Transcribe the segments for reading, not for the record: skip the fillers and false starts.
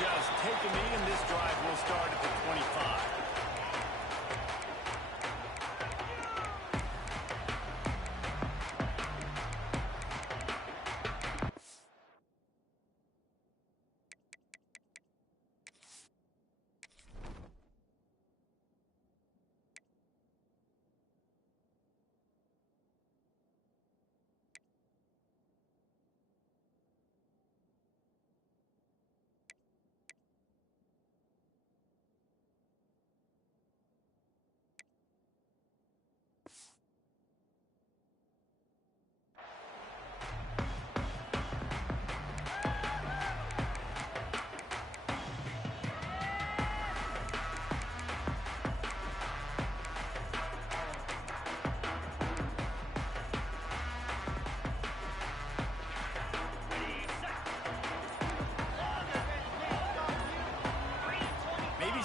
just take a knee, and this drive will start at the 25.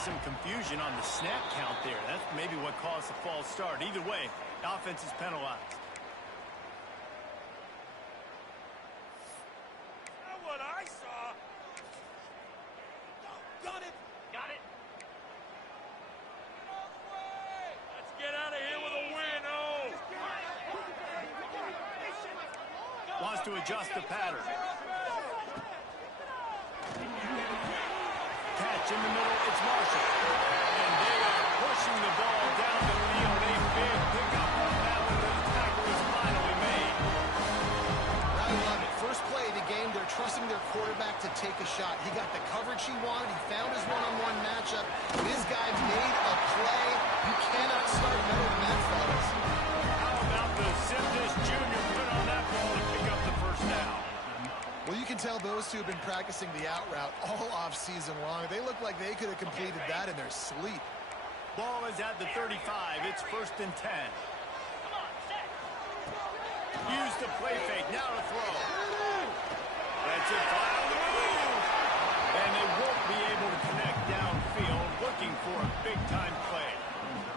Some confusion on the snap count there. That's maybe what caused the false start. Either way, offense is penalized. Not what I saw. Got it. Got it. Get out of the way. Let's get out of here with a win, oh. Wants to adjust the pattern. Catch in the middle, it's Marshall. And they are pushing the ball down the field. A big pickup on that one. The tackle was finally made. I love it. First play of the game, they're trusting their quarterback to take a shot. He got the coverage he wanted. He found his one-on-one matchup. This guy made a play. You cannot start better than that, fellas. How about the Simtis Jr. put on that ball to pick up the first down? Well, you can tell those two have been practicing the out route all off-season long. They look like they could have completed that in their sleep. Ball is at the 35. It's 1st and 10. Use the play fake. Now to throw. That's it. Flat on the move. And they won't be able to connect downfield, looking for a big-time play.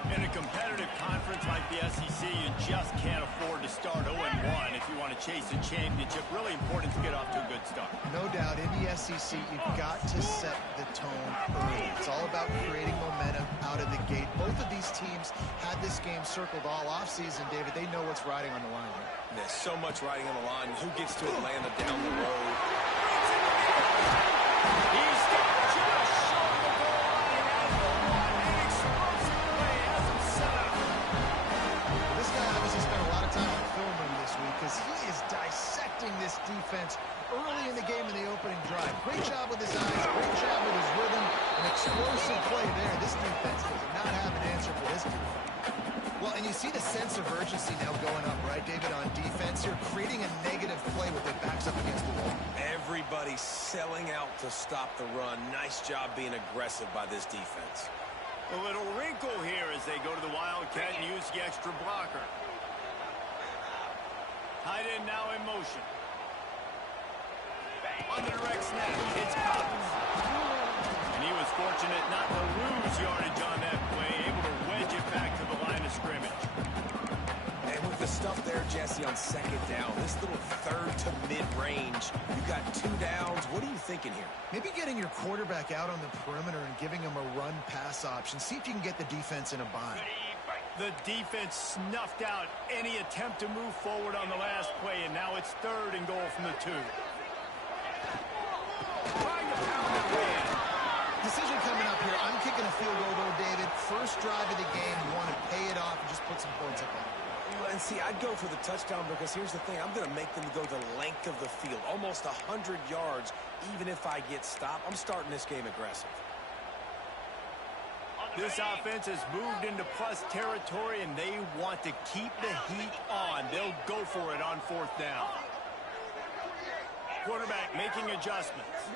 In a competitive conference like the SEC, you just can't afford to start 0-1 if you want to chase a championship. Really important to get off to a good start. No doubt, in the SEC, you've got to set the tone early. It's all about creating momentum out of the gate. Both of these teams had this game circled all offseason, David. They know what's riding on the line here. There's so much riding on the line. Who gets to Atlanta down the road? He's got just short of the goal line. He has the one. An explosive play has him set up. This guy obviously spent a lot of time on film room this week because he is dissecting this defense early in the game in the opening drive. Great job with his eyes, great job with his rhythm, an explosive play there. This defense does not have an answer for this guy. Well, and you see the sense of urgency now going up, right, David, on defense. You're creating a negative play with their backs up against the wall. Everybody's selling out to stop the run. Nice job being aggressive by this defense. A little wrinkle here as they go to the Wildcat and use the extra blocker. Tight end now in motion. On the direct snap, it's Cobbs. And he was fortunate not to lose yardage on that play, able to wedge it back to the line of scrimmage. And with the stuff there, Jesse, on second down, this little third to mid-range, you got 2 downs. What are you thinking here? Maybe getting your quarterback out on the perimeter and giving him a run-pass option. See if you can get the defense in a bind. The defense snuffed out any attempt to move forward on the last play, and now it's 3rd and goal from the 2. Trying to pound it in. Decision coming up here. I'm kicking a field goal, though, David. First drive of the game. You want to pay it off and just put some points up on it. And see, I'd go for the touchdown because here's the thing. I'm going to make them go the length of the field, almost 100 yards, even if I get stopped. I'm starting this game aggressive. This offense has moved into plus territory, and they want to keep the heat on. They'll go for it on 4th down. Quarterback making adjustments.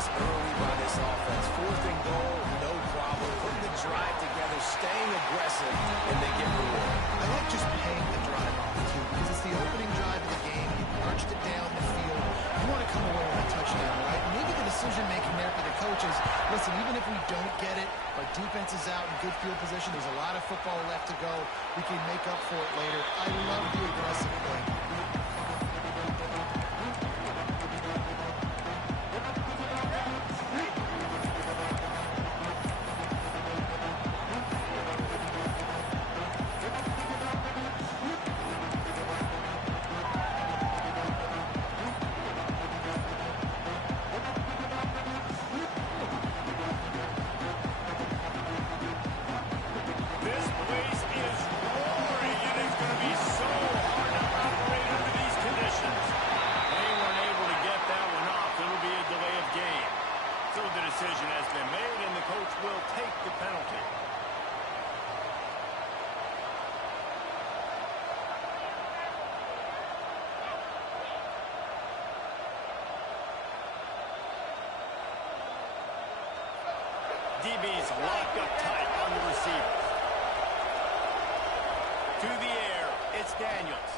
Early by this offense. 4th and goal, no problem. Putting the drive together, staying aggressive, and they get rewarded. I like just paying the drive off, too, because it's the opening drive of the game. You marched it down the field. You want to come away with a touchdown, right? Maybe the decision-making there for the coaches, listen, even if we don't get it, our defense is out in good field position. There's a lot of football left to go. We can make up for it later. I love the aggressive play. DB's locked up tight on the receiver. To the air, it's Daniels.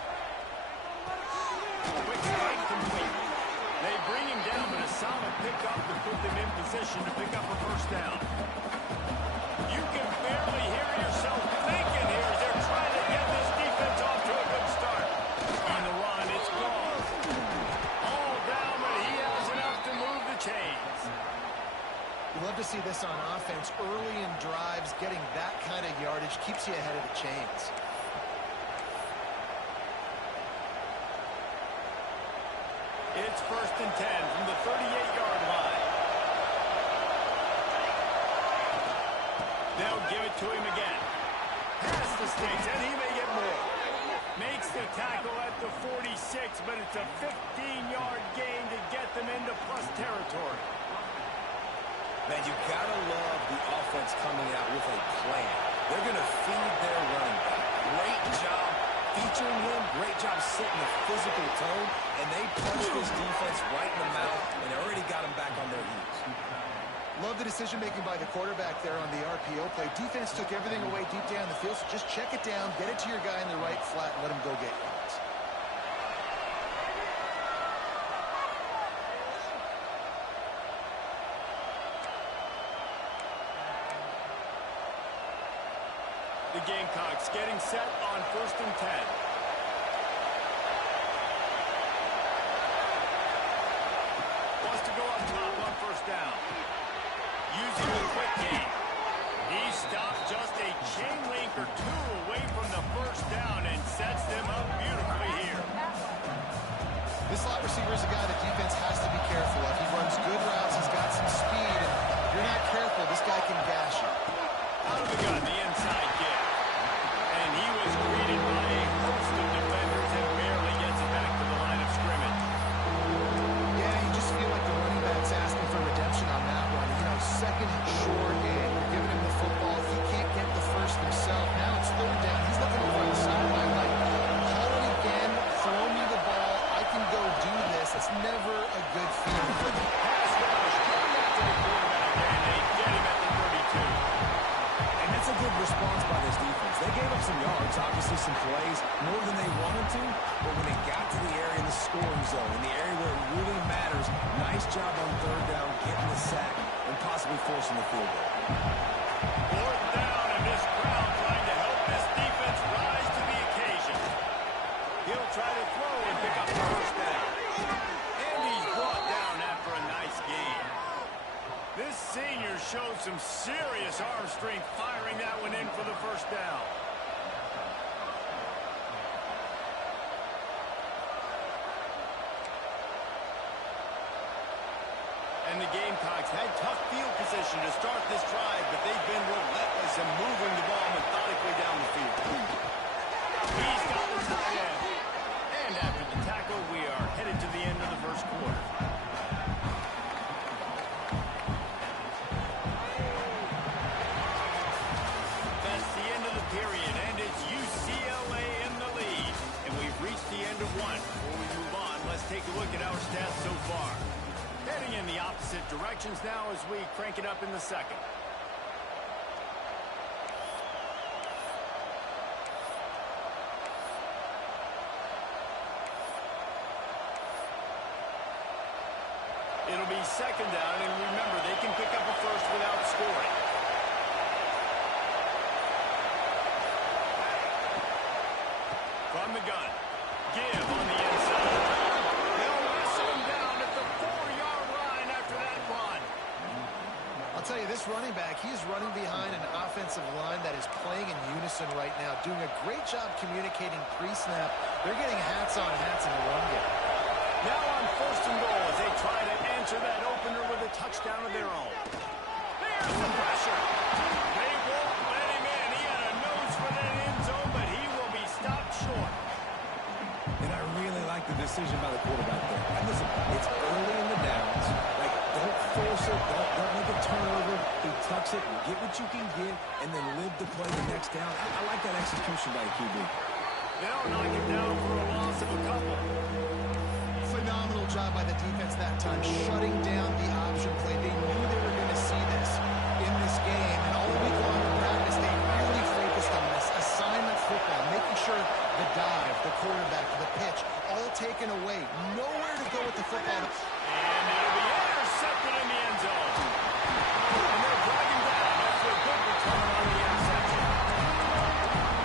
Quick strike complete. They bring him down, but a solid pickup to put them in position to pick up a 1st down. You can barely hear yourself thinking here as they're trying to get this defense off to a good start. On the run, it's gone. All down, but he has enough to move the chains. You love to see this on offense. Early in drives, getting that kind of yardage keeps you ahead of the chains. It's 1st and 10 from the 38-yard line. They'll give it to him again. Past the sticks, and he may get more. Makes the tackle at the 46, but it's a 15-yard gain to get them into plus territory. Man, you gotta love the offense coming out with a plan. They're gonna feed their running back. Great job featuring him. Great job setting the physical tone, and they punched this defense right in the mouth, and they already got him back on their heels. Love the decision-making by the quarterback there on the RPO play. Defense took everything away deep down the field, so just check it down, get it to your guy in the right flat, and let him go get yards. The Gamecocks getting set on 1st and 10. Wants to go up top on 1st down. Using the quick game. He stopped just a chain link or 2 away from the 1st down and sets them up beautifully here. This slot receiver is a guy the defense has to be careful of. He runs good routes. He's got some speed. And if you're not careful, this guy can gash you. Out of the gun, the inside kick. And he was greeted by a host of defenders and barely gets it back to the line of scrimmage. Yeah, you just feel like the running back's asking for redemption on that one. You know, 2nd and short, and you're giving him the football. If he can't get the 1st and especially some plays, more than they wanted to, but when they got to the area in the scoring zone, in the area where it really matters, nice job on third down, getting the sack, and possibly forcing the field goal. Fourth down, and this crowd trying to help this defense rise to the occasion. He'll try to throw and pick up the first down. And he's brought down after a nice gain. This senior showed some serious arm strength firing that one in for the first down. And the Gamecocks had tough field position to start this drive, but they've been relentless in moving the ball methodically down the field. He's got the tight end. And after the tackle, we are headed to the end of the first quarter. That's the end of the period, and it's UCLA in the lead. And we've reached the end of one. Before we move on, let's take a look at our stats so far. Heading in the opposite directions now as we crank it up in the second. It'll be second down, and remember, they can pick up a first without scoring. From the gun. Give on the inside. They'll wrestle him down at the 4-yard line after that run. I'll tell you, this running back, he is running behind an offensive line that is playing in unison right now, doing a great job communicating pre-snap. They're getting hats on hats in the run game. Now on first and goal as they try to answer that opener with a touchdown of their own. There's the pressure. They won't let him in. He had a nose for that end zone, but he will be stopped short. And I really like the decision by the quarterback there. And listen, it's early in the downs. Like, don't force it. Don't make a turnover. He tucks it, get what you can get, and then live to play the next down. I like that execution by the QB. They'll knock him down for a loss of a couple. Phenomenal job by the defense that time, shutting down the option play. They knew they were going to see this in this game, and all week long in practice, they really focused on this assignment football, making sure the dive, the quarterback, the pitch, all taken away. Nowhere to go with the football. And it'll be intercepted in the end zone. And they'll drag him down after a good return on the interception.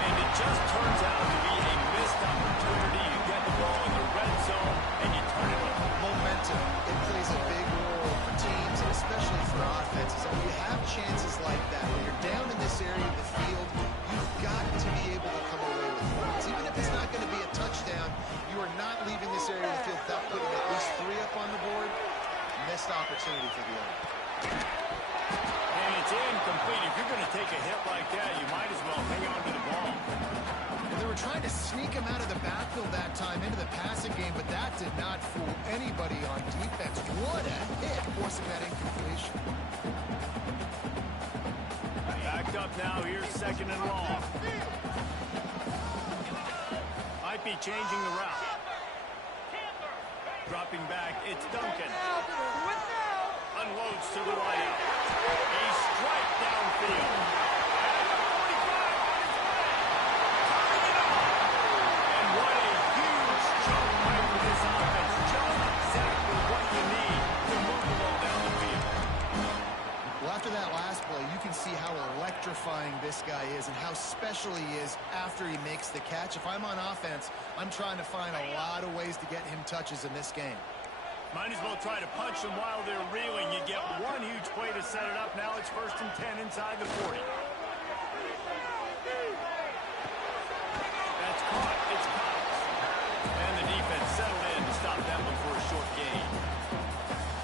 And it just turns out to be a missed opportunity. You get the ball in the red zone, and you turn it over. Momentum, it plays a big role for teams, and especially for offenses. And when you have chances like that, when you're down in this area of the field, you've got to be able to come away with points. Even if it's not going to be a touchdown, you are not leaving this area of the field without putting at least 3 up on the board. Missed opportunity for the other. And it's incomplete. If you're going to take a hit like that, you might as well hang on to the ball. And they were trying to sneak him out of the backfield that time into the passing game, but that did not fool anybody on defense. What a hit, forcing that incompletion. Backed up now. Here's second and long. Might be changing the route. Dropping back, it's Duncan. Unloads to the wideout. A strike downfield. And what a huge chunk by this offense. Just exactly what you need to move the ball down the field. Well, after that last play, you can see how electrifying this guy is and how special he is after he makes the catch. If I'm on offense, I'm trying to find a lot of ways to get him touches in this game. Might as well try to punch them while they're reeling. You get one huge play to set it up. Now it's 1st and 10 inside the 40. That's caught. It's Cox. And the defense settled in to stop that one for a short gain.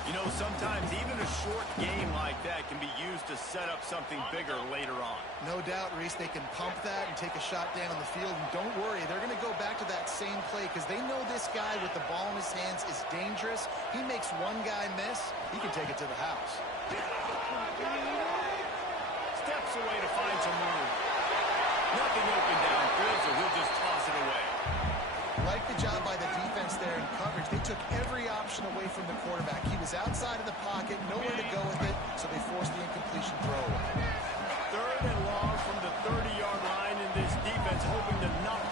You know, sometimes even a short game like that can be used to set up something bigger later on. No doubt, Reese, they can pump that and take a shot down on the field. And don't worry, they're going to go back to that same play because they know this guy with the ball in his hands is dangerous. He makes one guy miss, he can take it to the house. Steps away to find some room. Nothing open downfield, so he'll just toss it away. Like the job by the defense there in coverage. They took every option away from the quarterback. He was outside of the pocket, nowhere to go with it, so they forced the incompletion throwaway. 3rd and long from the 30-yard line, in this defense hoping to knock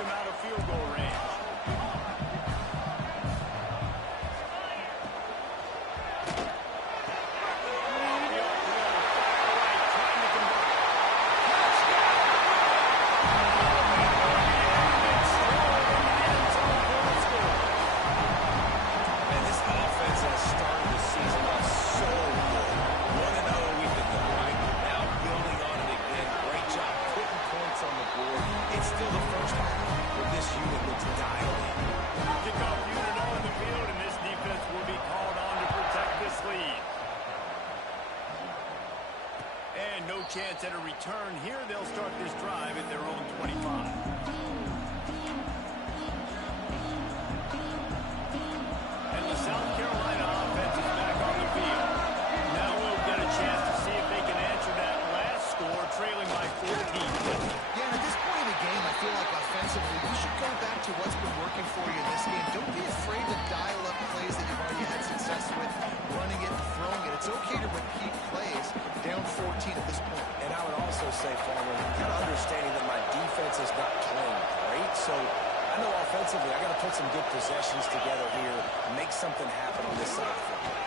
by 14. Yeah, and at this point of the game, I feel like offensively, you should go back to what's been working for you in this game. Don't be afraid to dial up plays that you've already had success with, running it and throwing it. It's okay to repeat plays down 14 at this point. And I would also say, Farmer, kind of understanding that my defense is not playing great, so I know offensively I got to put some good possessions together here, make something happen on this side of the football.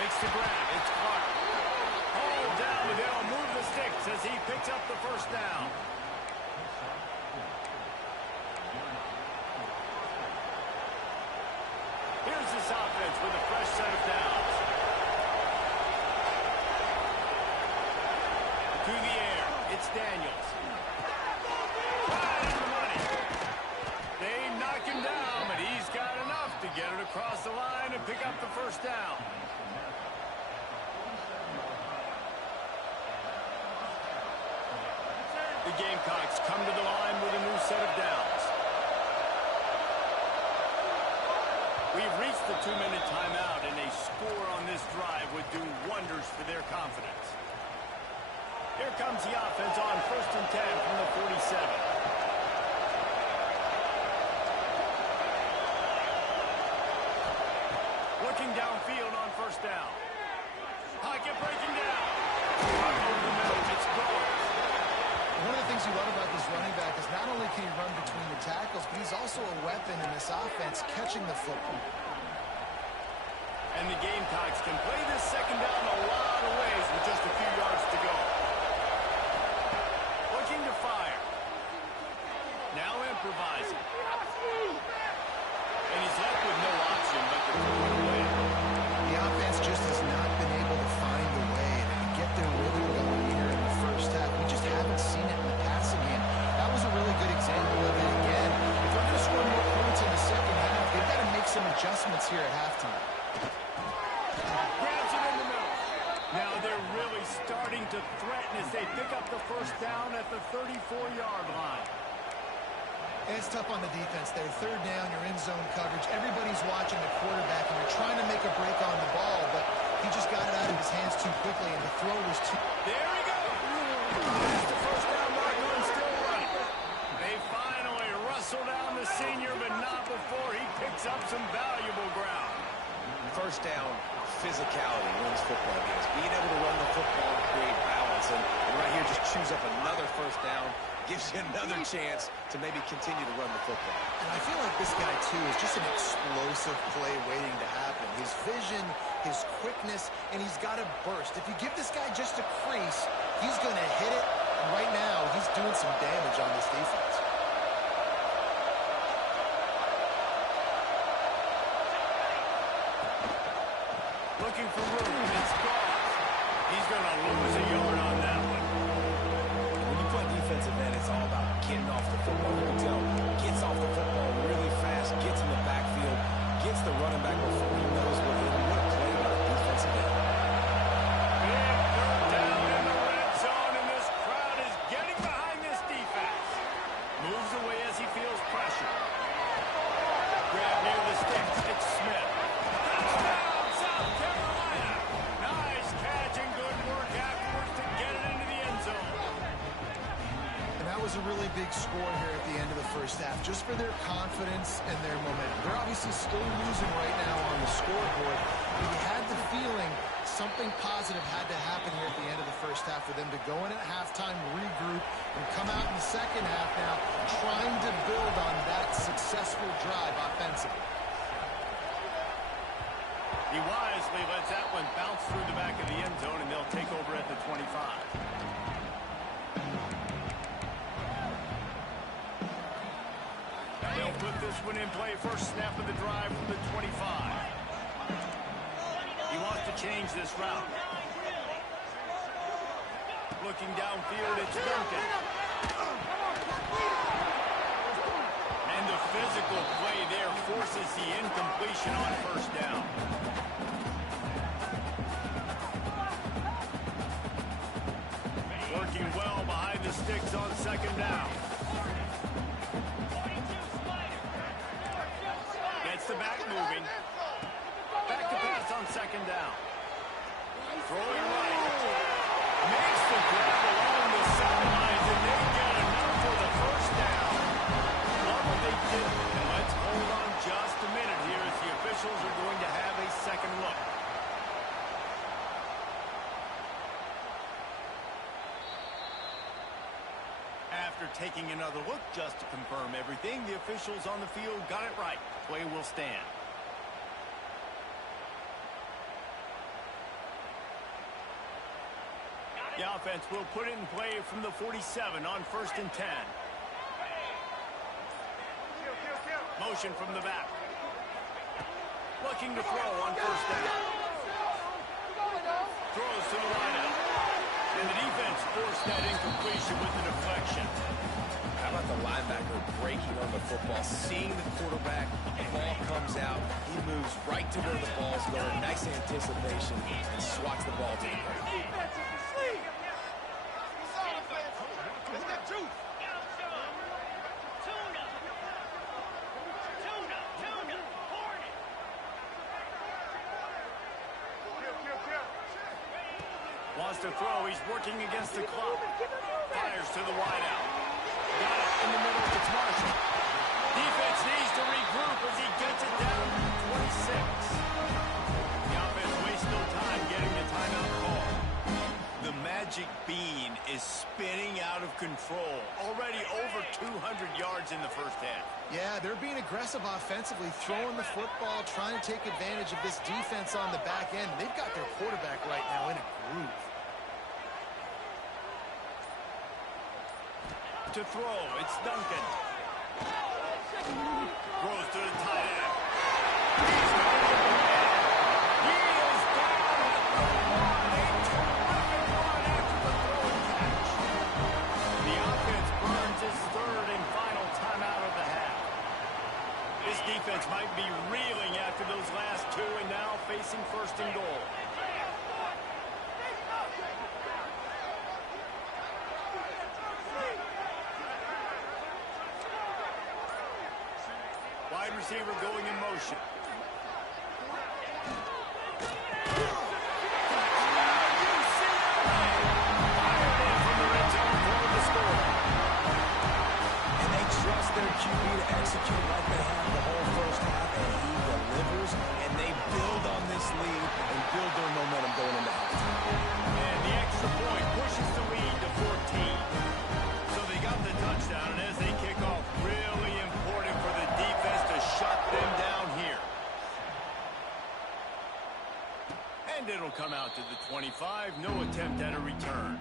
Makes the grab. It's Clark. Hold down, and they'll move the sticks as he picks up the first down. Here's this offense with a fresh set of downs. To the air. It's Daniels. Right in the money. They knock him down, but he's got enough to get it across the line and pick up the first down. The Gamecocks come to the line with a new set of downs. We've reached the 2-minute timeout, and a score on this drive would do wonders for their confidence. Here comes the offense on 1st and 10 from the 47. Looking downfield on first down. Pocket breaking down. Over the middle, it's gone. One of the things you love about this running back is not only can he run between the tackles, but he's also a weapon in this offense catching the football. And the Gamecocks can play this second down a lot of ways with just a few yards to go. Looking to fire. Now improvising. And he's left with no option but to throw it away. The offense just has not been able to find a way to get their rhythm going here in the first half. We just haven't seen it in the passing game. That was a really good example of it again. If they're going to score more points in the second half, they've got to make some adjustments here at halftime. Grabs it in the middle. Now they're really starting to threaten as they pick up the first down at the 34-yard line. And it's tough on the defense there. Third down, you're in zone coverage. Everybody's watching the quarterback, and you're trying to make a break on the ball, but he just got it out of his hands too quickly, and the throw was too... There he goes. There's the first down marker and still running. They finally rustle down the senior, but not before he picks up some valuable ground. First down, physicality wins football games. Being able to run the football and create balance, and right here just chews up another first down, gives you another chance to maybe continue to run the football. And I feel like this guy, too, is just an explosive play waiting to happen. His vision, his quickness, and he's got a burst. If you give this guy just a crease, he's going to hit it. And right now, he's doing some damage on this defense. Looking for room. It's gone. He's going to lose a yard on that one. When you play defensive end, it's all about getting off the football. You can tell, gets off the football really fast, gets in the backfield, gets the running back before he knows what hit him. What a play by the defensive end. Big third down in the red zone, and this crowd is getting behind this defense. Moves away as he feels pressure. Grab near the sticks. It's Smith. Touchdown, South Carolina. Nice catch and good work afterwards to get it into the end zone. And that was a really big score here at the end of the first half, just for their confidence and their momentum. They're obviously still losing right now on the scoreboard, but you had the feeling something positive had to happen here at the end of the first half for them to go in at halftime, regroup, and come out in the second half now trying to build on that successful drive offensively. He wisely lets that one bounce through the back of the end zone, and they'll take over at the 25. They'll put this one in play. First snap of the drive from the 25. He wants to change this route. Looking downfield, it's Duncan. And the physical play there forces the incompletion on first down. Working well behind the sticks on second down. Gets the back moving. Back to pass on second down. Throwing right. Makes the grab along the sidelines, and they get enough for the first down. Love what they did. And let's hold on just a minute here as the officials are going to have a second look. After taking another look just to confirm everything, the officials on the field got it right. Play will stand. The offense will put it in play from the 47 on 1st and 10. Motion from the back. Looking to throw on 1st down. Throws to the wideout. And the defense forced that incompletion with the deflection. How about the linebacker breaking on the football, seeing the quarterback, the ball comes out, he moves right to where the ball's going, nice anticipation, and swats the ball to the ground. Wants to throw. He's working against the clock. Fires to the wideout. Got it in the middle. It's Marshall. Defense needs to regroup as he gets it down to 26. The offense wastes no time getting the timeout call. The magic bean is spinning out of control. Already over 200 yards in the first half. Yeah, they're being aggressive offensively, throwing the football, trying to take advantage of this defense on the back end. They've got their quarterback right now in a groove. To throw, it's Duncan. Throws to the tight end. He's going to he is down at the 1. A terrific run after the throw and catch. The offense burns its 3rd and final timeout of the half. This defense might be reeling after those last 2 and now facing 1st and goal. Wide receiver going in motion. UCLA fired in from the red zone for the score. And they trust their QB to execute like they have the whole first half, and he delivers, and they build on this lead and build their momentum going into halftime. And the extra point pushes the lead to 14. So they got the touchdown, and as they kick off, really important for the defense to shut them down here. And it'll come out to the 25. No attempt at a return.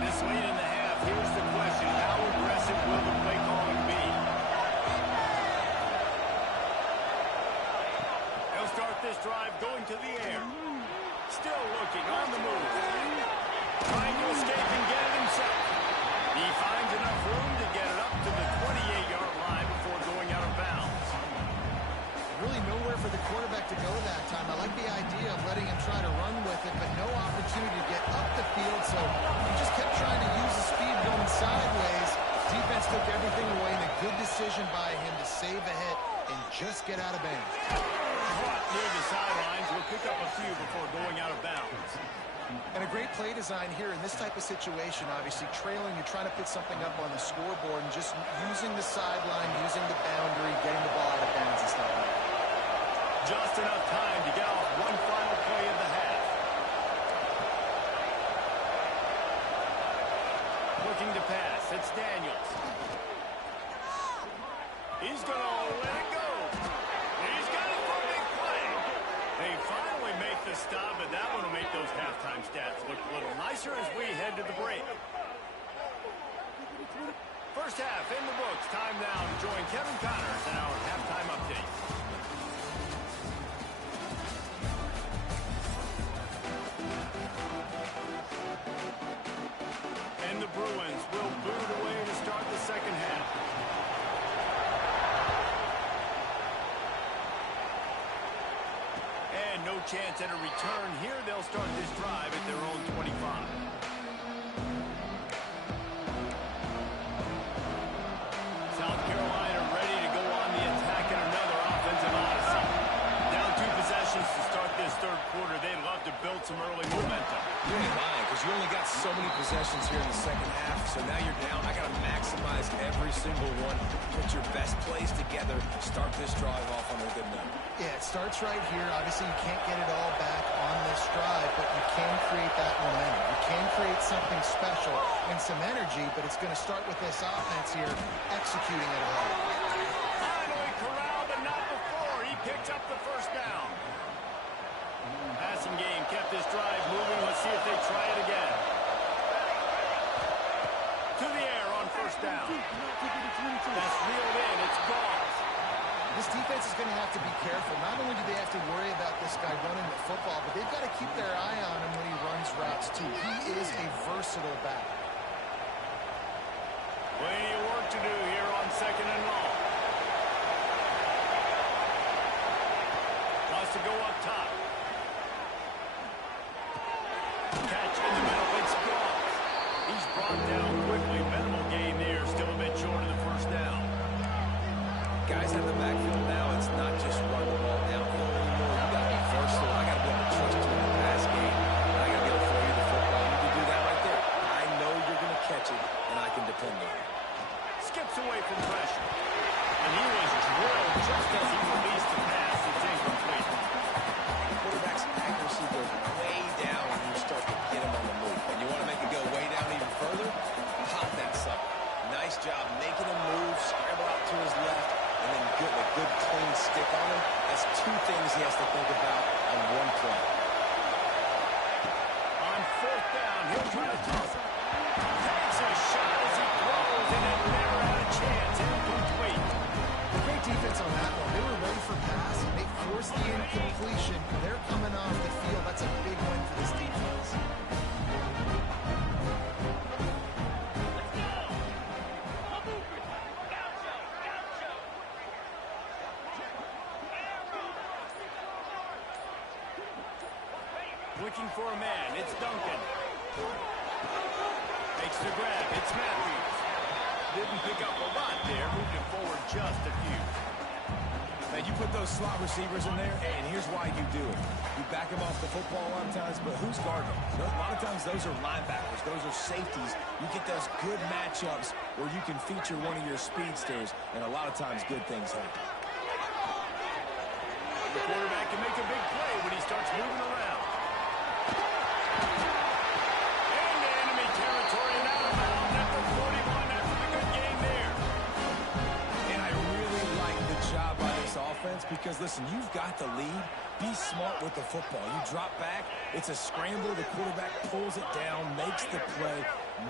This late in the half, here's the question. How aggressive will the play calling be? They'll start this drive going to the air. Still looking on the move. Trying to escape and get it himself. He finds enough room to get it up to the 28-yard line before going out of bounds. Really nowhere for the quarterback to go that time. I like the idea of letting him try to run with it, but no opportunity to get up the field, so he just kept trying to use the speed going sideways. Defense took everything away, and a good decision by him to save a hit and just get out of bounds. Caught near the sidelines. Will pick up a few before going out of bounds. And a great play design here in this type of situation. Obviously, trailing, you're trying to put something up on the scoreboard and just using the sideline, using the boundary, getting the ball out of bounds and stuff like that. Just enough time to get off one final play of the half. Looking to pass. It's Daniels. He's going to let it go. He's got it for a big play. They finally make the stop, but that one will make those halftime stats look a little nicer as we head to the break. First half in the books. Time now to join Kevin Connors in our halftime update. And the Bruins will boot it away to start the second half. And no chance at a return here. They'll start this drive at their own 25. South Carolina ready to go on the attack in another offensive odyssey. Down 2 possessions build some early momentum. You ain't lying, because you only got so many possessions here in the second half, so now you're down. I got to maximize every single one. Put your best plays together. Start this drive off on a good note. Yeah, it starts right here. Obviously, you can't get it all back on this drive, but you can create that momentum. You can create something special and some energy, but it's going to start with this offense here executing at a high. Finally corralled, but not before. He picks up the first down. Passing game kept this drive moving. Let's see if they try it again. To the air on first down. That's reeled in. It's gone. This defense is going to have to be careful. Not only do they have to worry about this guy running the football, but they've got to keep their eye on him when he runs routes, too. He is a versatile back. Plenty of work to do here on second and long. Wants to go up top. Catch in the middle. It's gone. He's brought down quickly. Minimal gain there. Still a bit short of the first down. Guys in the backfield now, it's not just run the ball downhill anymore. You got to be versatile. I got to be able to trust you in the pass game. I got to be able to throw you the football. You can do that right there. I know you're going to catch it, and I can depend on it. Skips away from pressure. And he was drilled just as he released the pass. It's incomplete. The quarterback's accuracy goes way down when you start to get him on the move. And you want to make it go way down even further? Pop that sucker. Nice job making him move, scramble out to his left, and then get a good clean stick on him. That's two things he has to think about on one play. On fourth down, he'll try to toss it. Takes a shot as he throws, and it never had a chance. Incomplete. Great defense on that one. They were ready for pass. They forced the incompletion. They're coming off the field. That's a big win for this defense. Looking for a man. It's Duncan. Makes the grab. It's Matthews. Didn't pick up a lot there. Moved it forward just a few. Now, you put those slot receivers in there, and here's why you do it. You back them off the football a lot of times, but who's guarding them? A lot of times, those are linebackers. Those are safeties. You get those good matchups where you can feature one of your speedsters, and a lot of times, good things happen. The quarterback can make a big play when he starts moving around. Into enemy territory and out of bounds at the 41 after the good game there. And I really like the job by this offense because, listen, you've got the lead. Be smart with the football. You drop back, it's a scramble. The quarterback pulls it down, makes the play.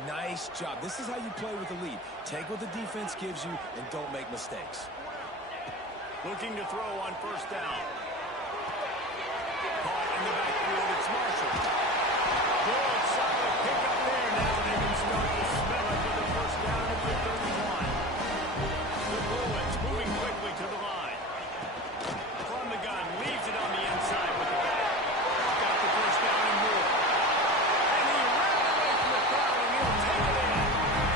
Nice job. This is how you play with the lead. Take what the defense gives you and don't make mistakes. Looking to throw on first down. Caught in the backfield, it's Marshall. Good, solid pickup there. Now they can start to smell it with the first down at the 31. The Bruins moving quickly to the line. From the gun, leaves it on the inside with the back. Got the first down and more. And he ran away from the crowd and he'll take it in.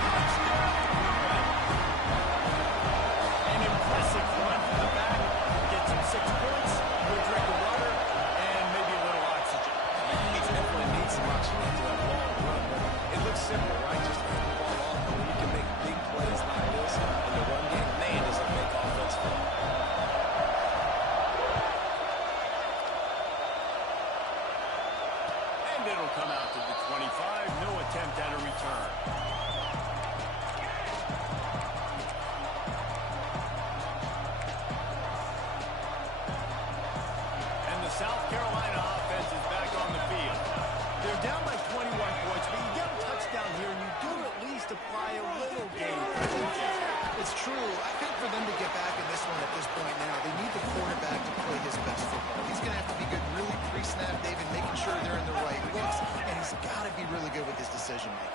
Touchdown, Bruins. An impressive run from the back. Gets him 6 points, good drink of water, and maybe a little oxygen. He definitely needs some oxygen after that long run. But it looks simple, right? Just hand the ball off. But when you can make big plays like this in the run game, man, does it make offense fun. And it'll come out to the 25. No attempt at a return. And the South Carolina offense is back on the field. They're down by 21 points, but you get a touchdown here, and you do at least apply a little game. It's true. I think for them to get back in this one at this point now, they need the quarterback to play his best football. He's going to have to be good really pre-snap, David, making sure they're in the right looks, and he's got to be really good with his decision-making.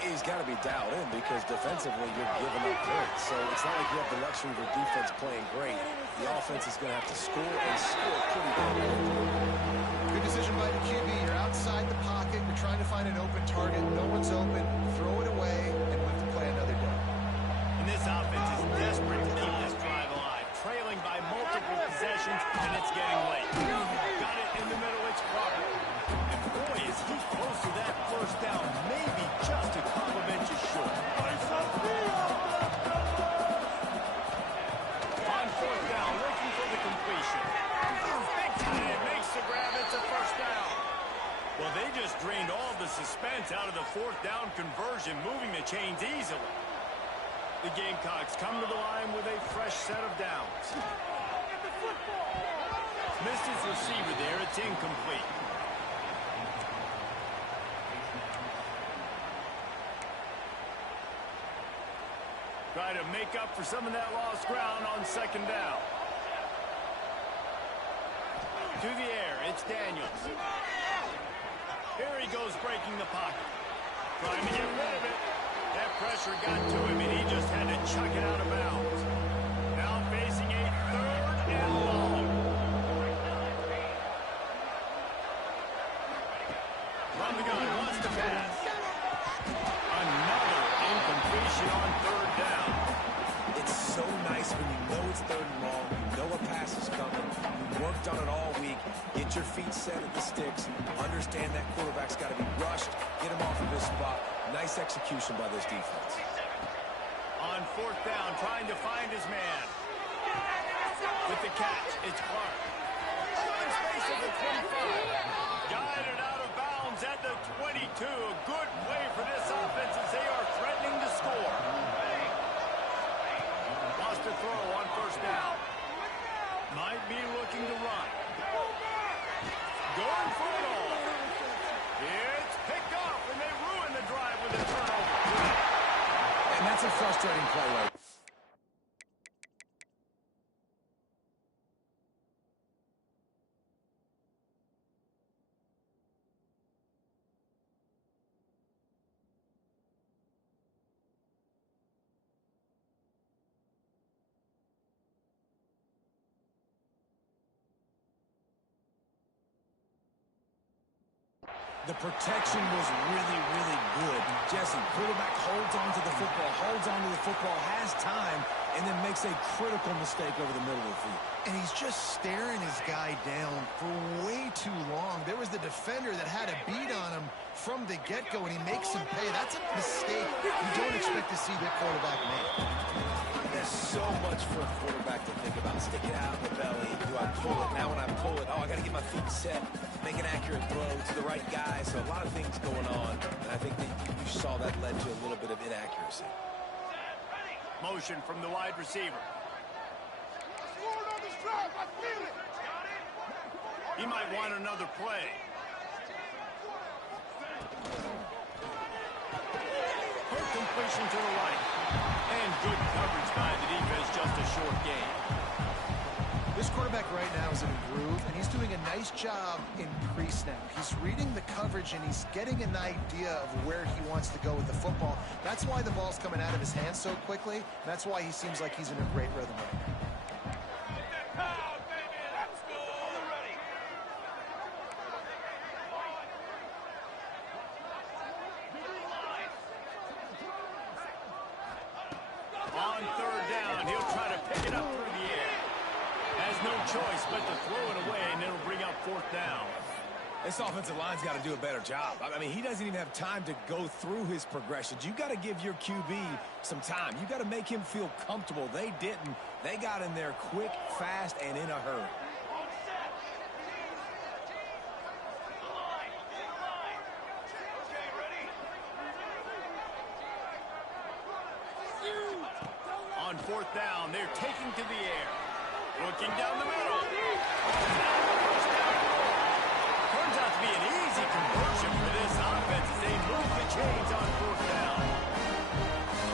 He's got to be dialed in because defensively you're giving up points. So it's not like you have the luxury of your defense playing great. The offense is going to have to score and score pretty good. Good decision by the QB. You're outside the pocket. You're trying to find an open target. No one's open. Throw it away and move to play another down. And this offense is desperate to keep this drive alive. Trailing by multiple possessions, and it's getting late. Got it in the middle. It's Crawford. Well, they just drained all the suspense out of the fourth down conversion, moving the chains easily. The Gamecocks come to the line with a fresh set of downs. Missed his receiver there. It's incomplete. Try to make up for some of that lost ground on second down. To the air, it's Daniels. Here he goes breaking the pocket. Trying to get rid of it. That pressure got to him, and he just had to chuck it out of bounds. Now facing a third and long. From the gun, wants to pass. Another incompletion on third down. It's so nice when you know it's third and long, you know a pass is coming, you worked on it all week, get your feet set at the sticks, understand that quarterback's got to be rushed, get him off of his spot. Nice execution by this defense. On fourth down, trying to find his man. With the catch, it's Clark. Open space at the 25. Guided out of bounds at the 22. Good play for this offense as they are threatening to score. Lost a throw on first down. Might be looking to run. Going for it all. It's picked off, and they ruin the drive with a turnover. And that's a frustrating play right. The protection was really, really good. Jesse, quarterback holds on to the football, has time, and then makes a critical mistake over the middle of the field. And he's just staring his guy down for way too long. There was the defender that had a beat on him from the get-go, and he makes him pay. That's a mistake you don't expect to see the quarterback make. There's so much for a quarterback to think about. Stick it out in the belly. Do I pull it? Now when I pull it, I got to get my feet set. Make an accurate throw to the right guy. So a lot of things going on. And I think that you saw that led to a little bit of inaccuracy. Motion from the wide receiver. He might want another play. Quick completion to the right. And good coverage by the defense, just a short game. This quarterback right now is in a groove, and he's doing a nice job in pre-snap. He's reading the coverage, and he's getting an idea of where he wants to go with the football. That's why the ball's coming out of his hands so quickly. That's why he seems like he's in a great rhythm right now. On third down, he'll try to pick it up through the air. Has no choice but to throw it away, and it'll bring up fourth down. This offensive line's got to do a better job. I mean, he doesn't even have time to go through his progressions. You got to give your QB some time. You got to make him feel comfortable. They didn't. They got in there quick, fast, and in a hurry. On fourth down, they're taking to the air. Looking down the middle. Turns out to be an easy conversion for this offense as they move the chains on fourth down.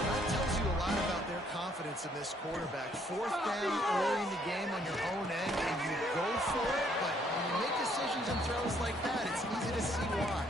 That tells you a lot about their confidence in this quarterback. Fourth down early in the game on your own end, and you go for it, but when you make decisions and throws like that, it's easy to see why.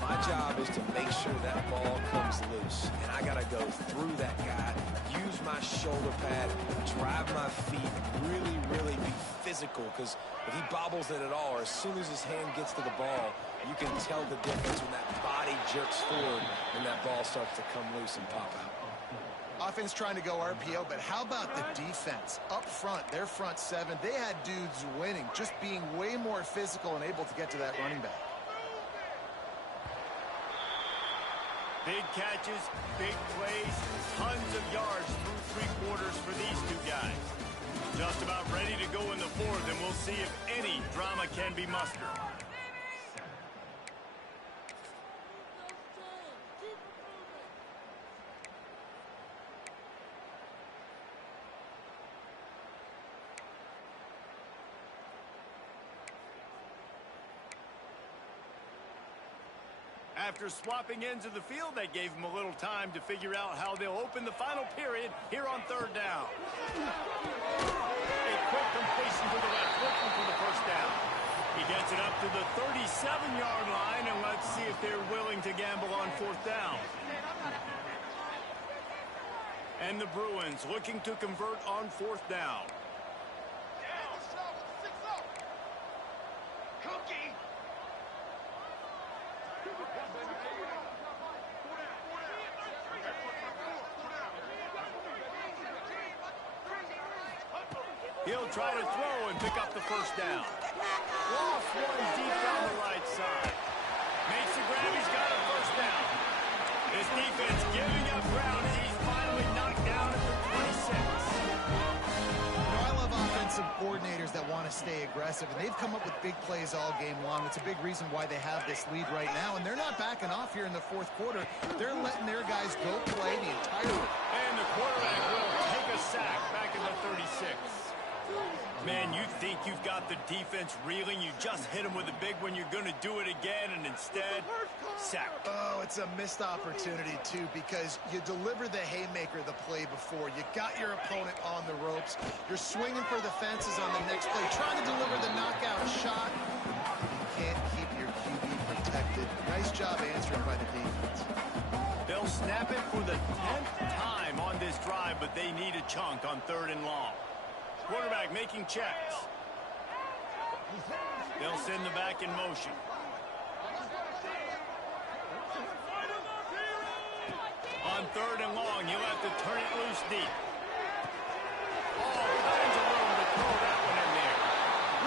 My job is to make sure that ball comes loose, and I got to go through that guy, use my shoulder pad, drive my feet, really, really be physical, because if he bobbles it at all, or as soon as his hand gets to the ball, you can tell the difference when that body jerks forward and that ball starts to come loose and pop out. Offense trying to go RPO, but how about the defense? Up front, their front seven, they had dudes winning, just being way more physical and able to get to that running back. Big catches, big plays, tons of yards through three quarters for these two guys. Just about ready to go in the fourth, and we'll see if any drama can be mustered. After swapping ends of the field, that gave them a little time to figure out how they'll open the final period here on third down. A quick completion to the left, looking for the first down. He gets it up to the 37-yard line, and let's see if they're willing to gamble on fourth down. And the Bruins looking to convert on fourth down. He'll try to throw and pick up the first down. Lost one deep down the right side. Makes the grab. He's got a first down. His defense giving up ground as he's finally knocked down at the 26. I love offensive coordinators that want to stay aggressive, and they've come up with big plays all game long. It's a big reason why they have this lead right now, and they're not backing off here in the fourth quarter. They're letting their guys go play the entire way. And the quarterback will take a sack back in the 36. Man, you think you've got the defense reeling. You just hit them with a big one. You're going to do it again, and instead, sack. Oh, it's a missed opportunity, too, because you deliver the haymaker the play before. You got your opponent on the ropes. You're swinging for the fences on the next play, trying to deliver the knockout shot. You can't keep your QB protected. Nice job answering by the defense. They'll snap it for the 10th time on this drive, but they need a chunk on third and long. Quarterback making checks. They'll send the back in motion. On third and long, you'll have to turn it loose deep. All kinds of room to throw that one in there.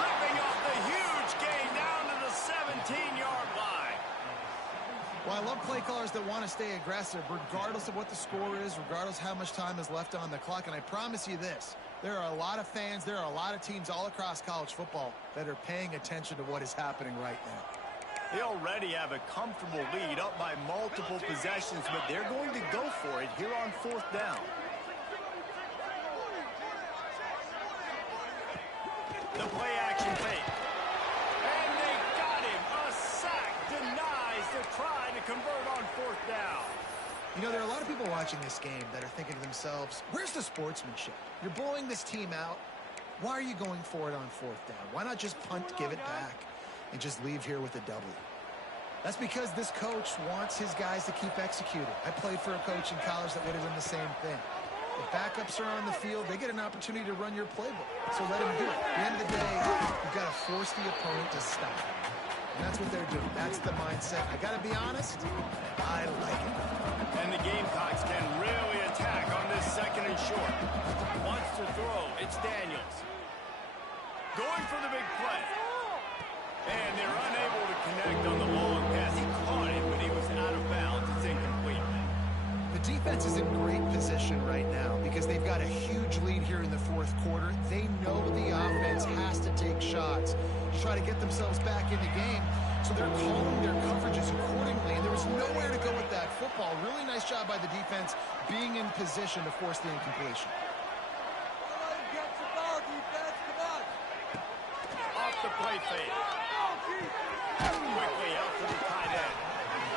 Ripping off the huge gain down to the 17-yard line. Well, I love play callers that want to stay aggressive, regardless of what the score is, regardless how much time is left on the clock. And I promise you this, there are a lot of fans, there are a lot of teams all across college football that are paying attention to what is happening right now. They already have a comfortable lead up by multiple possessions, but they're going to go for it here on fourth down. The play action fake. And they got him. A sack denies the try to convert on fourth down. You know, there are a lot of people watching this game that are thinking to themselves, where's the sportsmanship? You're blowing this team out. Why are you going for it on fourth down? Why not just punt, give it back, and just leave here with a W? That's because this coach wants his guys to keep executing. I played for a coach in college that would have done the same thing. If backups are on the field, they get an opportunity to run your playbook. So let them do it. At the end of the day, you've got to force the opponent to stop. And that's what they're doing. That's the mindset. I got to be honest, I like it. And the Gamecocks can really attack on this second and short. Wants to throw. It's Daniels. Going for the big play. And they're unable to connect on the long pass. He caught it, but he was out of bounds. It's incomplete. The defense is in great position right now because they've got a huge lead here in the fourth quarter. They know the offense has to take shots to try to get themselves back in the game. So they're calling their coverages accordingly, and there was nowhere to go with that football. Really nice job by the defense being in position to force the incompletion. Off the play fake. Quickly out to the tight end.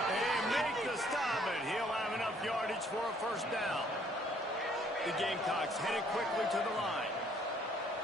They make the stop, and he'll have enough yardage for a first down. The Gamecocks headed quickly to the line.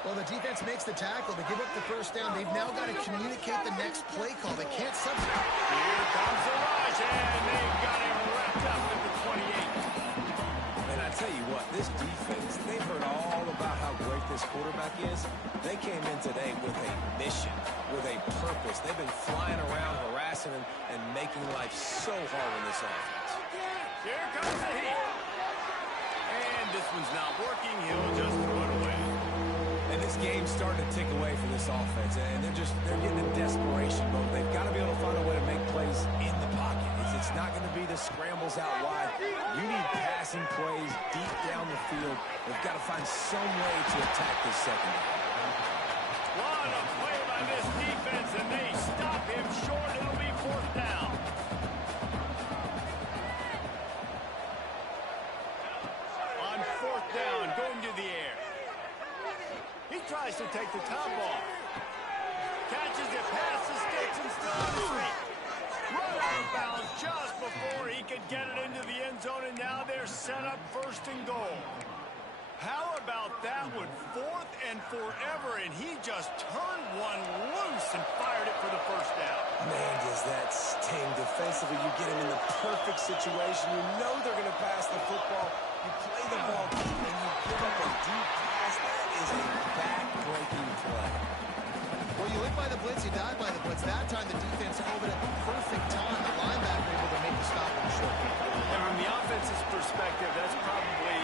Well, the defense makes the tackle. They give up the first down. They've now got to communicate the next play call. They can't substitute. Here comes the rush, and they've got him wrapped up at the 28. And I tell you what, this defense, they've heard all about how great this quarterback is. They came in today with a mission, with a purpose. They've been flying around, harassing him, and making life so hard on this offense. Here comes the heat. And this one's not working. He'll just throw it away. And this game's starting to tick away from this offense, and they're getting in desperation mode. They've got to be able to find a way to make plays in the pocket. It's not going to be the scrambles out wide. You need passing plays deep down the field. They've got to find some way to attack this secondary. What a play by this defense, and they stop him short. It'll be fourth down. On fourth down, going to the air. He tries to take the top off. Catches it past the sticks and still on his feet. Run out of bounds, just get it into the end zone, and now they're set up first and goal. How about that one? 4th and forever, and he just turned one loose and fired it for the first down. Man, does that sting. Defensively, you get him in the perfect situation. You know they're going to pass the football. You play the ball deep, and you give up a deep pass. That is a back-breaking play. Well, you live by the blitz, you die by the blitz. That time, the defense called it at the perfect time. The linebacker able to make the stop in the short game. And from the offense's perspective, that's probably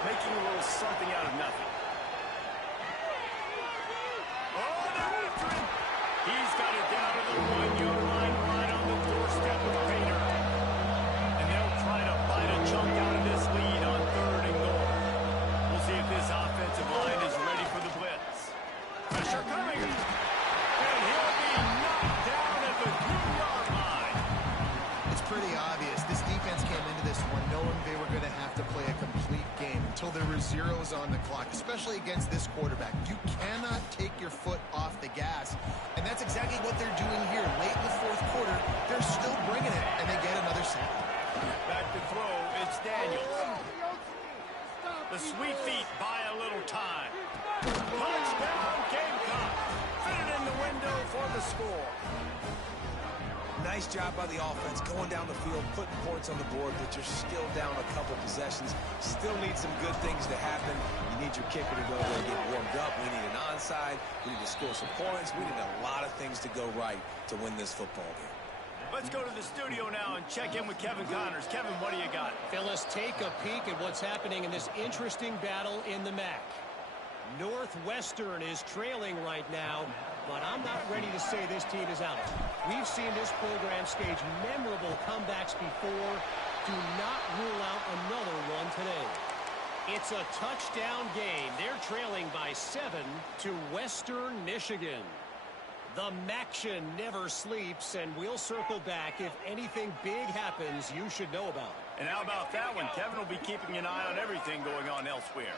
making a little something out of nothing. Oh, they're after him. He's got it down to the 1-yard line, right on the doorstep of Painter. And they'll try to bite a chunk out of this lead on 3rd and goal. We'll see if this offensive line is ready for the blitz. Pressure coming. And he'll be knocked down at the 2-yard line. It's pretty obvious. This defense came into this one knowing they were going to have to play a complete game until there were zeros on the clock, especially against this quarterback. You cannot take your foot off the gas, and that's exactly what they're doing here. Late in the 4th quarter, they're still bringing it, and they get another sack. Back to throw, it's Daniels. The sweet feet buy a little time. Touchdown, Gamecock. Fit it in the window for the score. Nice job by the offense going down the field, putting points on the board, but you're still down a couple possessions. Still need some good things to happen. You need your kicker to go there and get warmed up. We need an onside. We need to score some points. We need a lot of things to go right to win this football game. Let's go to the studio now and check in with Kevin Connors. Kevin, what do you got? Phyllis, take a peek at what's happening in this interesting battle in the MAC. Northwestern is trailing right now, but I'm not ready to say this team is out. We've seen this program stage memorable comebacks before. Do not rule out another one today. It's a touchdown game. They're trailing by 7 to Western Michigan. The Maction never sleeps, and we'll circle back. If anything big happens, you should know about it. And how about that one? Kevin will be keeping an eye on everything going on elsewhere.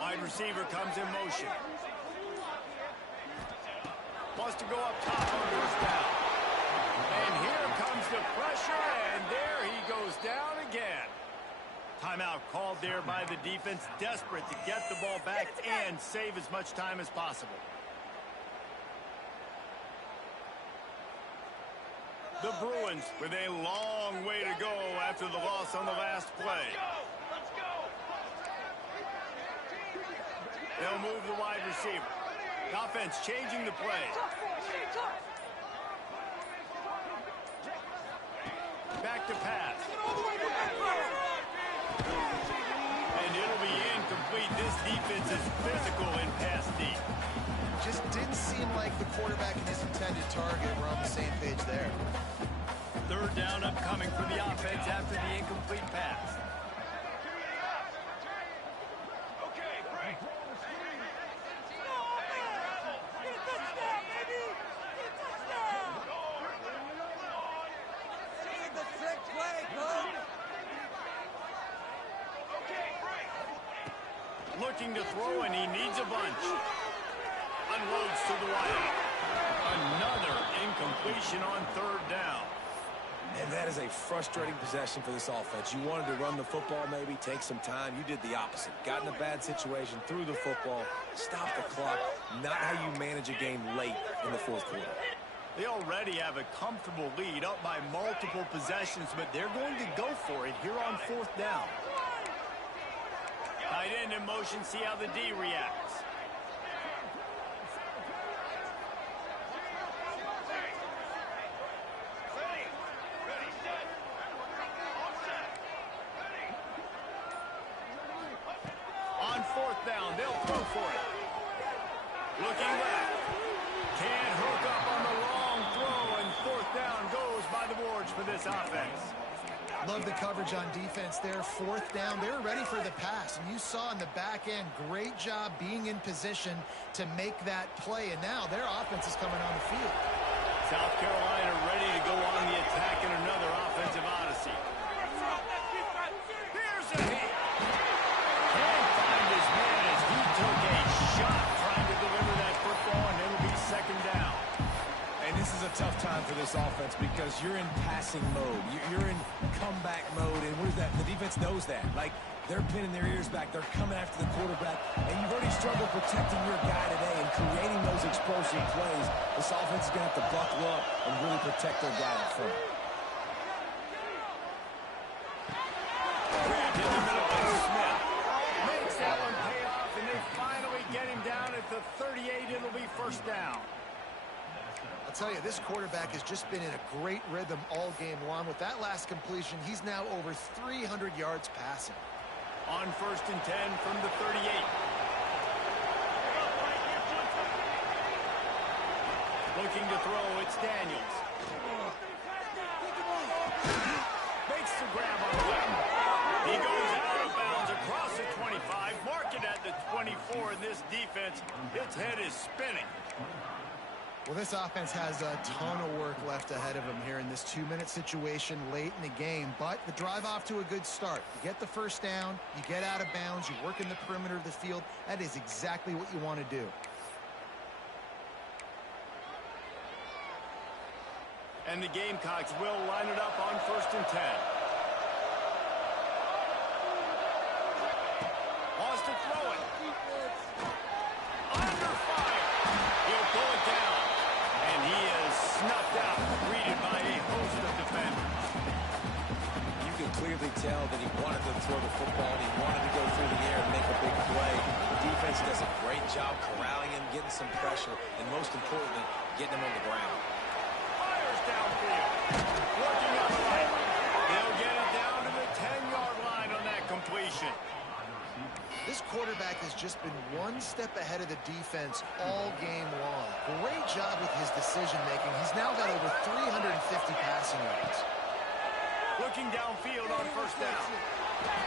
Wide receiver comes in motion. Wants to go up top on 1st down. And here comes the pressure, and there he goes down again. Timeout called there by the defense, desperate to get the ball back and save as much time as possible. The Bruins with a long way to go after the loss on the last play. They'll move the wide receiver. Offense changing the play. Back to pass. And it'll be incomplete. This defense is physical in pass deep. Just didn't seem like the quarterback and his intended target were on the same page there. 3rd down upcoming for the offense after the incomplete pass. Looking to throw, and he needs a bunch. Unloads to the wide. Another incompletion on 3rd down. And that is a frustrating possession for this offense. You wanted to run the football, maybe take some time. You did the opposite. Got in a bad situation, threw the football, stopped the clock. Not how you manage a game late in the 4th quarter. They already have a comfortable lead, up by multiple possessions, but they're going to go for it here on 4th down. Tight end in motion, see how the D reacts. On 4th down, they'll throw for it. Looking left. Can't hook up on the long throw, and 4th down goes by the boards for this offense. Love the coverage on defense there. 4th down. They were ready for the pass. And you saw in the back end, great job being in position to make that play. And now their offense is coming on the field. South Carolina ready to go on the attack in another offensive odyssey. Here's a hit. Can't find his man as he took a shot trying to deliver that football, and it'll be 2nd down. And this is a a tough time for this offense because you're in passing mode. You're in comeback mode, and what is that? The defense knows that. Like, they're pinning their ears back. They're coming after the quarterback, and you've already struggled protecting your guy today and creating those explosive plays. This offense is going to have to buckle up and really protect their guy in front. Grabbed in the middle by Smith. Makes that one pay off, and they finally get him down at the 38. It'll be first down. I'll tell you, this quarterback has just been in a great rhythm all game long. With that last completion, he's now over 300 yards passing. On first and 10 from the 38. Looking to throw, it's Daniels. Makes the grab on the way. He goes out of bounds across the 25. Mark it at the 24, and this defense, its head is spinning. Well, this offense has a ton of work left ahead of them here in this 2-minute situation late in the game, but the drive off to a good start. You get the first down, you get out of bounds, you work in the perimeter of the field. That is exactly what you want to do. And the Gamecocks will line it up on first and 10. Wants to throw it. Under fire. He'll pull it down. And he is snuffed out, greeted by a host of defenders. You can clearly tell that he wanted to throw the football, and he wanted to go through the air and make a big play. The defense does a great job corralling him, getting some pressure, and most importantly, getting him on the ground. Fires downfield. Working on the right. They'll get it down to the 10-yard line on that completion. This quarterback has just been one step ahead of the defense all game long. Great job with his decision-making. He's now got over 350 passing yards. Looking downfield on first down.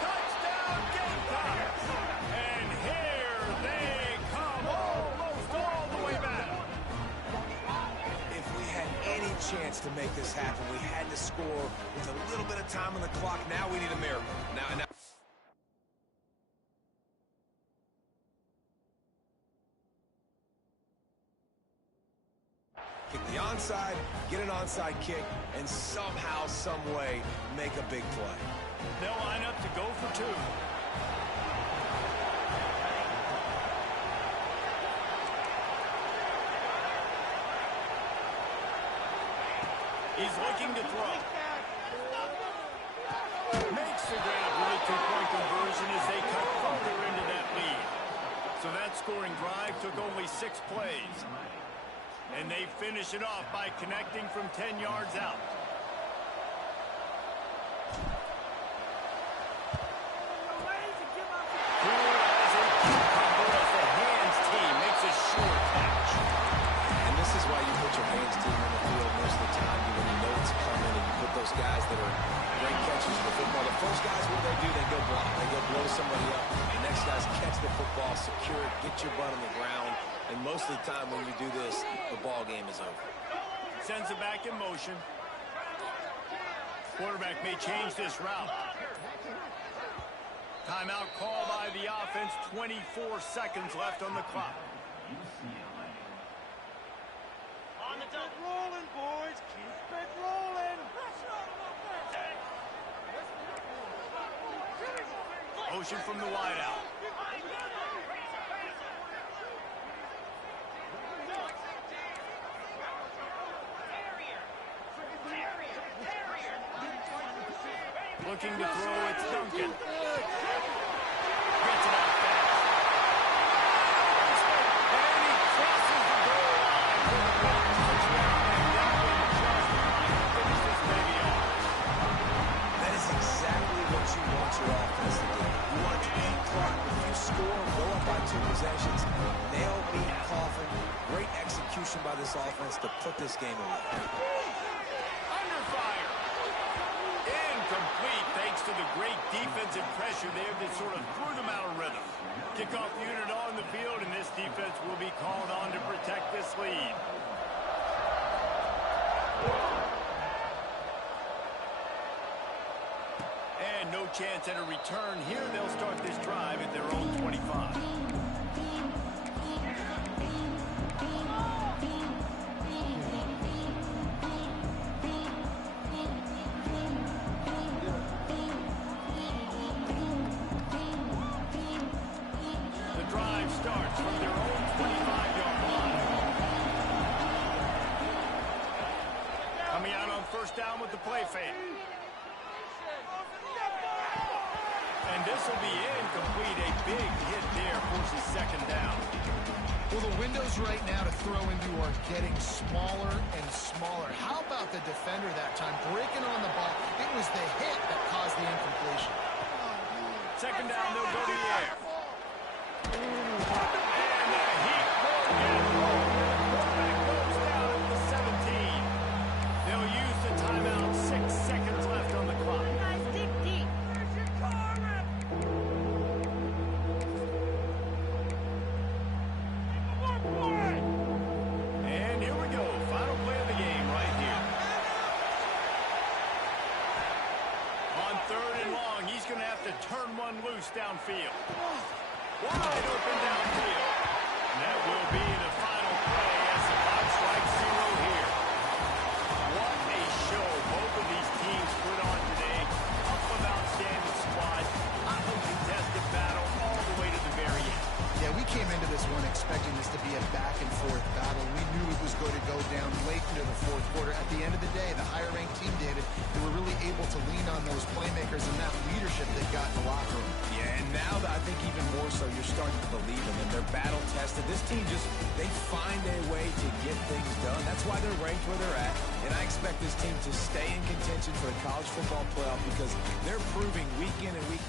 Touchdown, Gamecocks! And here they come almost all the way back. If we had any chance to make this happen, we had to score with a little bit of time on the clock. Now we need a miracle. Now kick the onside, get an onside kick, and somehow, some way, make a big play. They'll line up to go for two. He's looking to throw. Makes the grab with a two-point conversion as they cut further into that lead. So that scoring drive took only 6 plays. And they finish it off by connecting from 10 yards out. Cool as a cucumber as the hands team makes a sure catch. And this is why you put your hands team on the field most of the time. When you know it's coming, and you put those guys that are great catches for football. The first guys, what do? They go block. They go blow somebody up. The next guys catch the football, secure it, get your butt on the ground. And most of the time when you do this, the ball game is over. Sends it back in motion. Quarterback may change this route. Timeout call by the offense. 24 seconds left on the clock. UCLA. On the keep it rolling, boys. Keep it rolling. Motion from the wideout. Looking to throw, it's Duncan. Gets it out fast. And he crosses the goal line for a big touchdown. And that one just might finish this baby off. That is exactly what you want your offense to do. You want to eat clock. If you score, go up by 2 possessions, nail, beat, coffin. Great execution by this offense to put this game away. Under fire. Incomplete thanks to the great defensive pressure there that sort of threw them out of rhythm. Kickoff unit on the field, and this defense will be called on to protect this lead. And no chance at a return here. They'll start this drive at their own 25. Coming out on first down with the play fake. And this will be incomplete. A big hit there forces second down. Well, the windows right now to throw into are getting smaller and smaller. How about the defender that time breaking on the ball? It was the hit that caused the incompletion. Second down, they'll go to the air. And a heat again. Quarterback goes down at the 17. They'll use the timeout. 6 seconds left on the clock. Guys, dig deep. There's your target. And here we go. Final play of the game right here. On third and long, he's going to have to turn one loose downfield. Wide open downfield. And that will be the final play as the clock strikes 0 here. What a show both of these teams put on today. Up of outstanding squad. Hotly contested battle all the way to the very end. Yeah, we came into this one expecting this to be a back-and-forth battle. We knew it was going to go down late into the fourth quarter. At the end of the day, the higher-ranked team, David, they were really able to lean on those playmakers and that leadership they got in the locker room. Yeah, and now I think even more so, you're starting to believe in them. They're battle-tested. This team they find a way to get things done. That's why they're ranked where they're at. And I expect this team to stay in contention for the college football playoff because they're proving week in and week